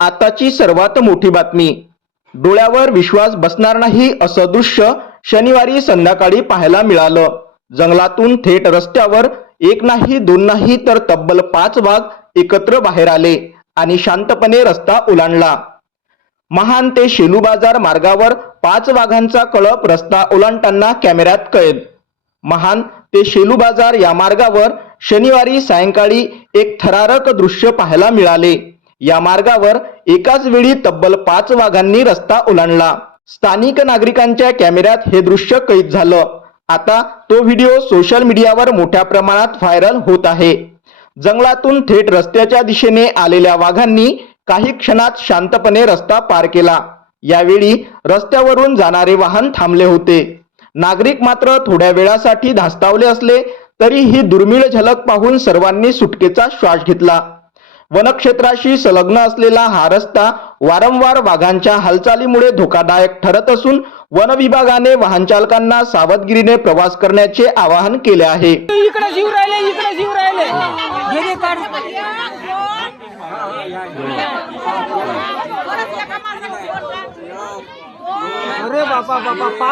आताची सर्वात मोठी बातमी. डोळ्यावर विश्वास बसणार नाही असं दृश्य शनिवारी संध्याकाळी पाहायला मिळालं. जंगलातून थेट रस्त्यावर एक नाही दोन नाही तर तब्बल पाच वाघ एकत्र बाहेर आले आणि शांतपणे रस्ता ओलांडला. महान ते शेलू बाजार मार्गावर पाच वाघांचा कळप रस्ता ओलांडताना कॅमेऱ्यात कैद महान ते शेलू बाजार या मार्गावर शनिवारी सायंकाळी एक थरारक दृश्य पाहायला मिळाले. या मार्गावर एकाच वेळी तब्बल पाच वाघांनी रस्ता ओलांडला. स्थानिक नागरिकांच्या कॅमेऱ्यात हे दृश्य कैद झालं. आता तो व्हिडिओ सोशल मीडियावर मोठ्या प्रमाणात व्हायरल होत आहे. जंगलातून थेट रस्त्याच्या दिशेने आलेल्या वाघांनी काही क्षणात शांतपणे रस्ता पार केला. यावेळी रस्त्यावरून जाणारे वाहन थांबले होते. नागरिक मात्र थोड्या वेळासाठी धास्तावले असले तरी ही दुर्मिळ झलक पाहून सर्वांनी सुटकेचा श्वास घेतला. वनक्षेत्राशी संलग्न असलेला हा रस्ता वारंवार वाघांच्या हालचालीमुळे धोकादायक ठरत असून वन विभागाने वाहन चालकांना सावधगिरीने प्रवास करण्याचे आवाहन केले आहे. इकडे जीव राहिले इकडे जीव राहिले. गेले काढ अरे बापा बापा